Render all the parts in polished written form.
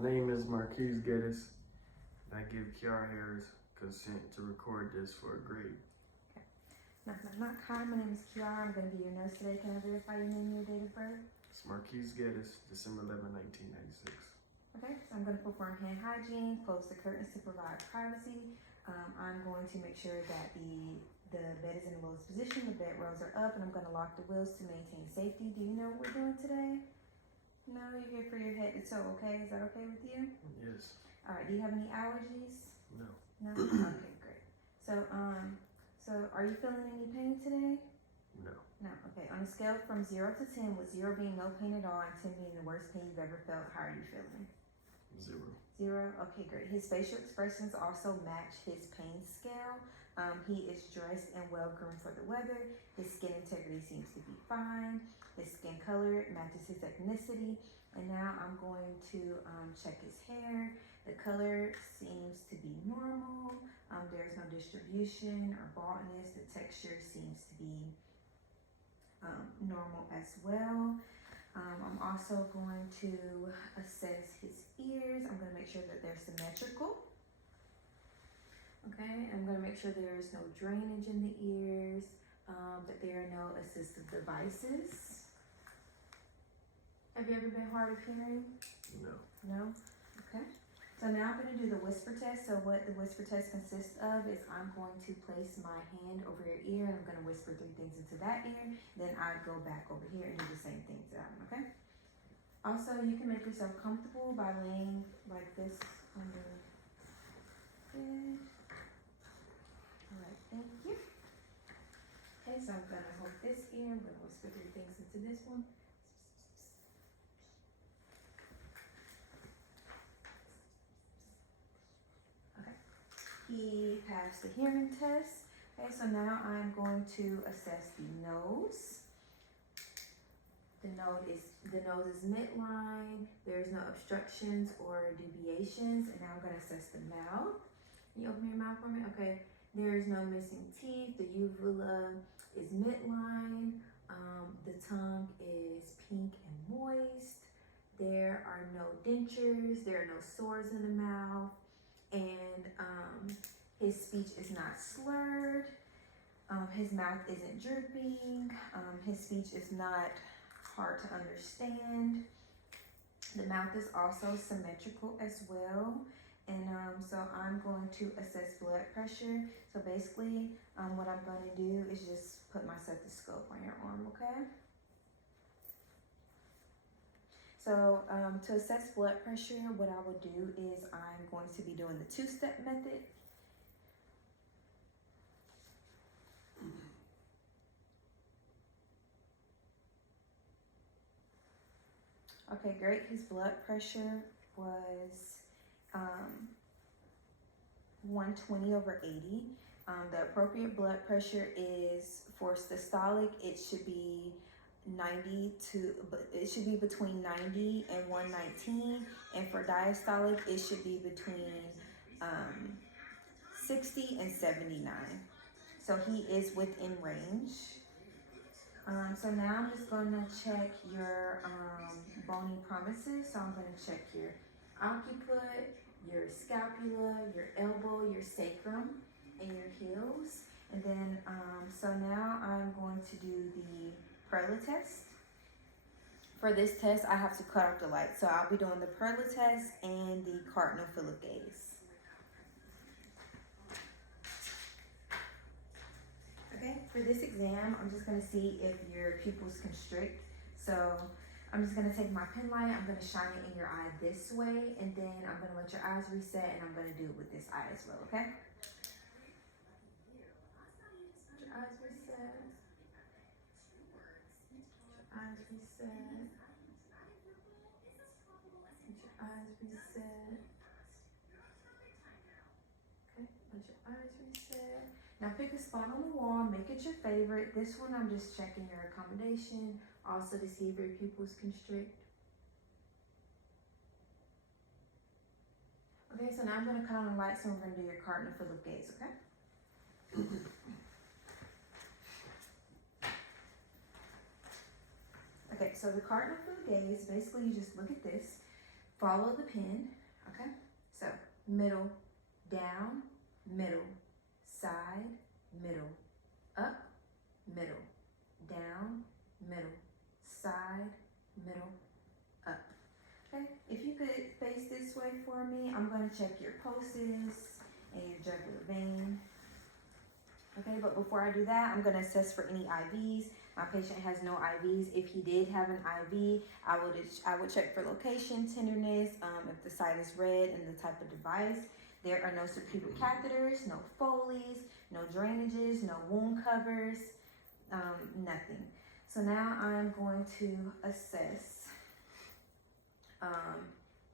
My name is Marquise Geddes, and I give Kiara Harris consent to record this for a grade. Knock, knock, knock. Hi, my name is Kiara. I'm going to be your nurse today. Can I verify your name and your date of birth? It's Marquise Geddes, December 11, 1996. Okay, so I'm going to perform hand hygiene, close the curtains to provide privacy. I'm going to make sure that the bed is in the lowest position, the bed rails are up, and I'm going to lock the wheels to maintain safety. Do you know what we're doing today? No, you're here for your head. It's so okay. Is that okay with you? Yes. All right. Do you have any allergies? No. No. Okay, great. So are you feeling any pain today? No. No. Okay. On a scale from 0 to 10, with 0 being no pain at all and 10 being the worst pain you've ever felt, how are you feeling? 0. 0. Okay, great. His facial expressions also match his pain scale. He is dressed and well groomed for the weather. His skin integrity seems to be fine. His skin color matches his ethnicity. And now I'm going to check his hair. The color seems to be normal. There's no distribution or baldness. The texture seems to be normal as well. I'm also going to assess his ears. I'm going to make sure that they're symmetrical. Okay, I'm going to make sure there's no drainage in the ears, that there are no assistive devices. Have you ever been hard of hearing? No. No? Okay. So now I'm going to do the whisper test. So what the whisper test consists of is I'm going to place my hand over your ear and I'm going to whisper 3 things into that ear. Then I go back over here and do the same thing to that one, okay? Also, you can make yourself comfortable by laying like this on the bed. Alright, thank you. Okay, so I'm going to hold this ear. I'm going to whisper 3 things into this one. He passed the hearing test. Okay, so now I'm going to assess the nose. The nose is midline. There's no obstructions or deviations. And now I'm going to assess the mouth. Can you open your mouth for me? Okay. There is no missing teeth. The uvula is midline. The tongue is pink and moist. There are no dentures. There are no sores in the mouth. And his speech is not slurred. His mouth isn't drooping. His speech is not hard to understand. The mouth is also symmetrical as well. And so I'm going to assess blood pressure. So basically, what I'm going to do is just put my stethoscope on your arm, okay? So to assess blood pressure, what I will do is I'm going to be doing the 2-step method. Okay, great. His blood pressure was 120/80. The appropriate blood pressure is for systolic, it should be between 90 and 119, and for diastolic it should be between 60 and 79. So he is within range. So now I'm just going to check your bony promises. So I'm going to check your occiput, your scapula, your elbow, your sacrum, and your heels. And then, so now I'm going to do the Perla test. For this test, I have to cut off the light. So I'll be doing the Perla test and the cardinal Philip gaze. Okay, for this exam, I'm just going to see if your pupils constrict. So I'm just going to take my pen light, I'm going to shine it in your eye this way, and then I'm going to let your eyes reset, and I'm going to do it with this eye as well, okay? Let your eyes reset. Let your eyes reset. Let your eyes reset. Okay, let your eyes reset. Now pick a spot on the wall, make it your favorite. This one I'm just checking your accommodation, also to see if your pupils constrict. Okay, so now I'm going to cut on the lights and we're going to do your cardinal Philip gaze, okay? Okay, so the cardinal Philip gaze, basically you just look at this. follow the pin, okay? So middle, down, middle, side, middle, up, middle, down, middle, side, middle, up. Okay, if you could face this way for me, I'm gonna check your pulses and your jugular vein. Okay, but before I do that, I'm gonna assess for any IVs. My patient has no IVs. If he did have an IV, I would check for location, tenderness, if the site is red, and the type of device. There are no subcubic catheters, no Foleys, no drainages, no wound covers, nothing. So now I'm going to assess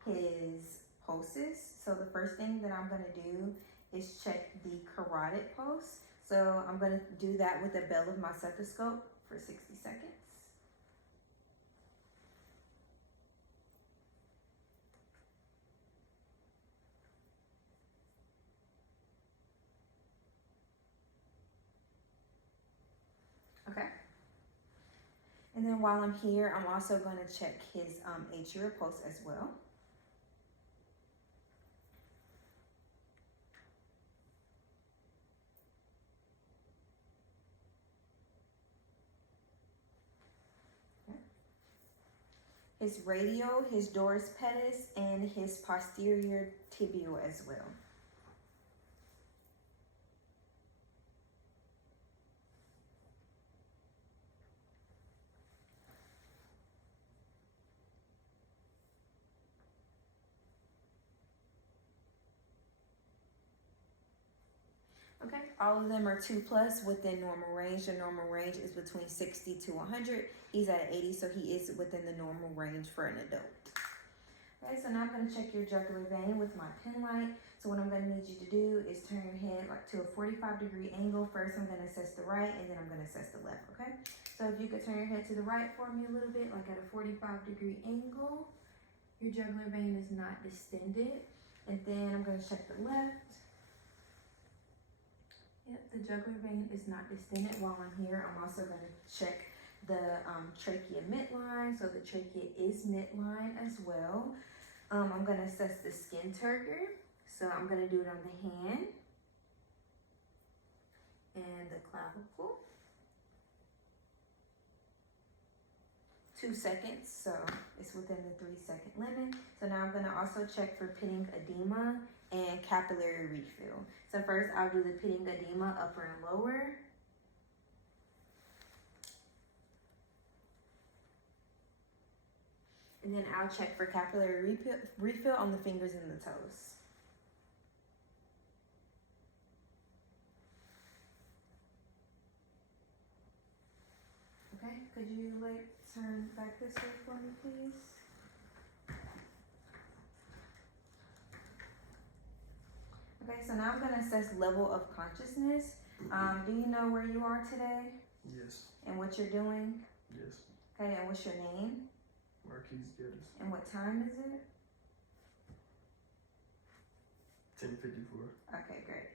his pulses. So the first thing that I'm gonna do is check the carotid pulse. So I'm gonna do that with a bell of my stethoscope for 60 seconds. Okay. And then while I'm here, I'm also going to check his atrial pulse as well. Okay. His radial, his dorus pedis, and his posterior tibial as well. Okay, all of them are 2+ within normal range. The normal range is between 60 to 100. He's at 80, so he is within the normal range for an adult. Okay, so now I'm going to check your jugular vein with my pen light. So what I'm going to need you to do is turn your head like to a 45-degree angle. First, I'm going to assess the right, and then I'm going to assess the left, okay? So if you could turn your head to the right for me a little bit, like at a 45-degree angle. Your jugular vein is not distended. And then I'm going to check the left. Yep, the jugular vein is not distended. While I'm here, I'm also going to check the trachea midline. So the trachea is midline as well. I'm going to assess the skin turgor. So I'm going to do it on the hand and the clavicle. 2 seconds, so it's within the 3-second limit. So now I'm going to also check for pitting edema and capillary refill. So first I'll do the pitting edema upper and lower. And then I'll check for capillary refill on the fingers and the toes. Okay, could you turn back this way for me, please? Okay, so now I'm going to assess level of consciousness. Do you know where you are today? Yes. And what you're doing? Yes. Okay, and what's your name? Marquise Geddes. And what time is it? 10:54. Okay, great.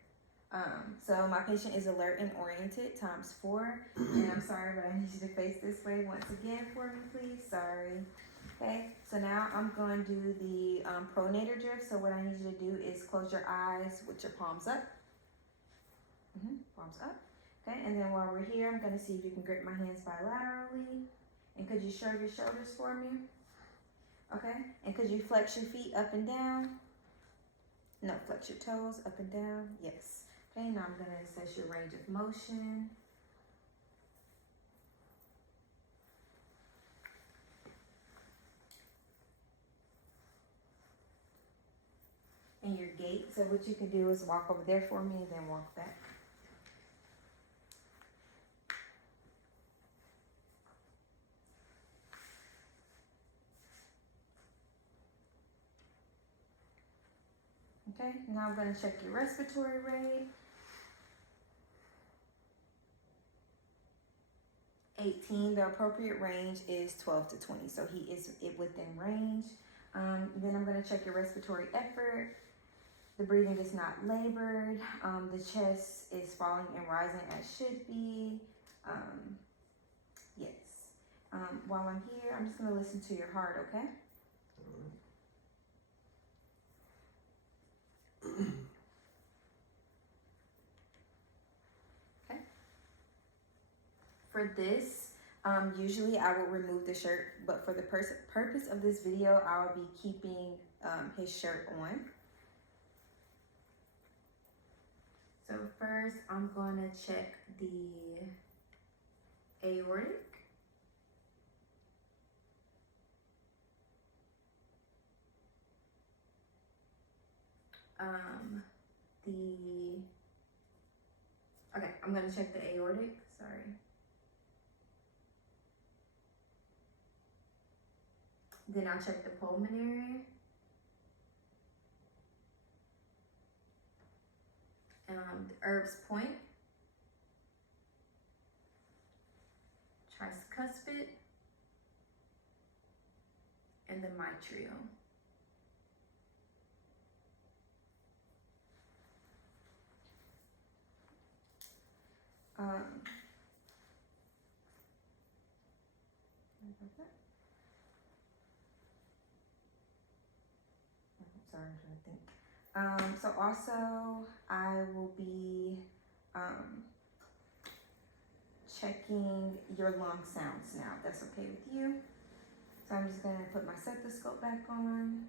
So my patient is alert and oriented ×4. And I'm sorry, but I need you to face this way once again for me, please. Sorry. Okay, so now I'm going to do the pronator drift. So what I need you to do is close your eyes with your palms up. Palms up. Okay, and then while we're here, I'm going to see if you can grip my hands bilaterally. And could you shrug your shoulders for me? Okay, and could you flex your feet up and down? No, flex your toes up and down. Yes. Okay, now I'm going to assess your range of motion. And your gait. So what you can do is walk over there for me and then walk back. Okay, now I'm going to check your respiratory rate. 18, the appropriate range is 12 to 20, so he is within range. Then I'm going to check your respiratory effort. The breathing is not labored. The chest is falling and rising as should be. Yes. While I'm here, I'm just going to listen to your heart, okay? for this, usually I will remove the shirt, but for the purpose of this video, I will be keeping his shirt on. So first, I'm gonna check the aortic. Okay, I'm gonna check the aortic, sorry. Then I'll check the pulmonary. The Erb's point. Tricuspid. And the mitral. Sorry, I'm trying to think. So also I will be checking your lung sounds now. If that's okay with you. So I'm just gonna put my stethoscope back on.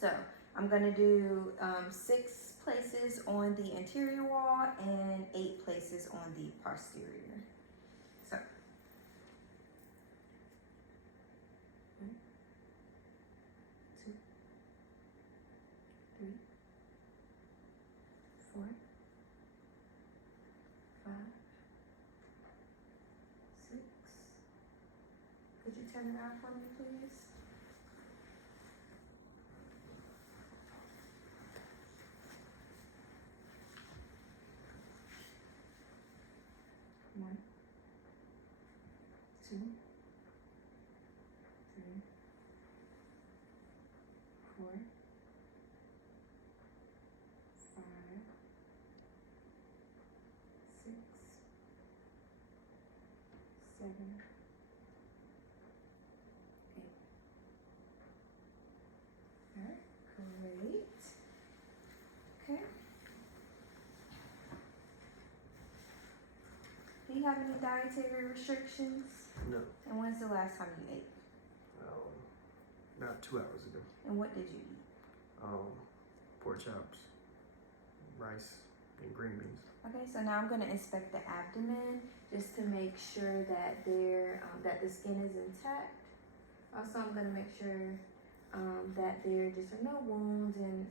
So I'm gonna do 6 places on the anterior wall and 8 places on the posterior. So 1, 2, 3, 4, 5, 6. Could you turn it around for me, please? 1, 2, 3, 4, 5, 6, 7, 8. Alright, great. Okay. Do you have any dietary restrictions? No. And when's the last time you ate? About 2 hours ago. And what did you eat? Pork chops, rice, and green beans. Okay, so now I'm going to inspect the abdomen just to make sure that that the skin is intact. Also, I'm going to make sure that there just are no wounds and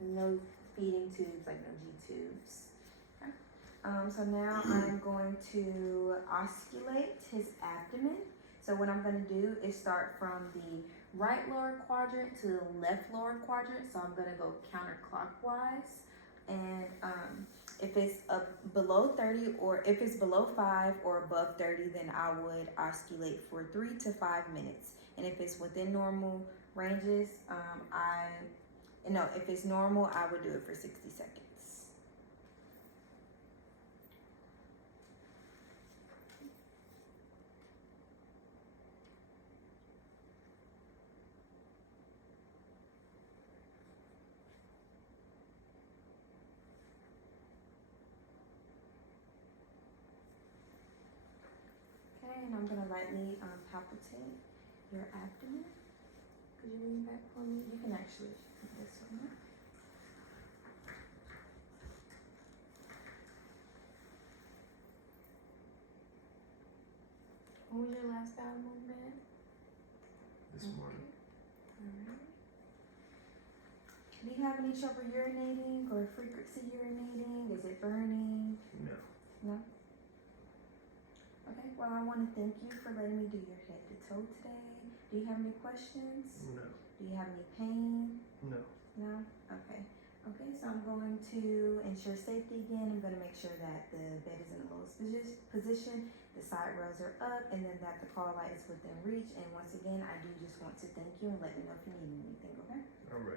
no feeding tubes, like no G tubes. Okay. So now I'm going to osculate his abdomen. So what I'm going to do is start from the right lower quadrant to the left lower quadrant. So I'm going to go counterclockwise. And if it's below 30 or if it's below 5 or above 30, then I would osculate for 3 to 5 minutes. And if it's within normal ranges, if it's normal, I would do it for 60 seconds. Okay, and I'm gonna lightly palpitate your abdomen. Could you lean back for me? You can actually put this one up. When was your last bowel movement? This morning. Alright. Do you have any trouble urinating or frequency urinating? Is it burning? No. No? Okay, well I want to thank you for letting me do your head to toe today. Do you have any questions? No. Do you have any pain? No. No? Okay. Okay, so I'm going to ensure safety again. I'm going to make sure that the bed is in the lowest position, the side rails are up, and then that the car light is within reach. And once again, I do just want to thank you and let me know if you need anything, okay? All right.